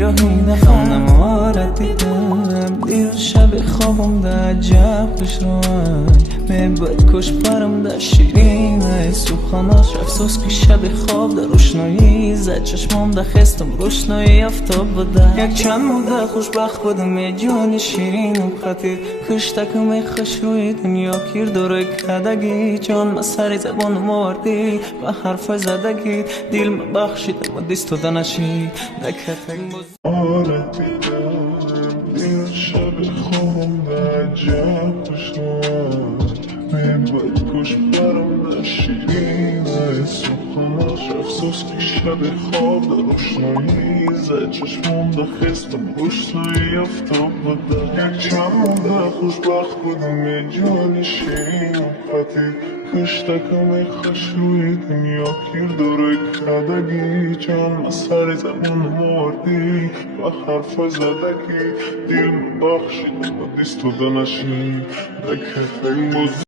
راهی خانم آرد دیدم دیر شب خوابم در عجب خوش روند میباید کش برم در شیرین سوخاناش افسوس که شب خواب در روشنایی زد چشمام در خستم روشنایی افتاب بوده یک چند موده خوشبخت بودم یه جان شیرینم خطیر کشتکم ای خوش روی دنیا کیر دوره کدگی جان ما سری زبان مردی و حرف زدگی دل بخشید و دست دنشی نکتگ آره دیدم دیر شب خوابم در عجب خوشم میباید کش برم در شیرین سخناش افسوس که شب خواب در روشنایی زد چشمام در خستم روشنایی افتاب بوده یک چند موده خوشبخت بودم یه جان شیرینم خطیر کشتکم ای خوش روی دنیا کیر دوره کدگی جان ما سر زمان مردی و حرف زدگی دل بخشید و دست و دنشی نکتنگ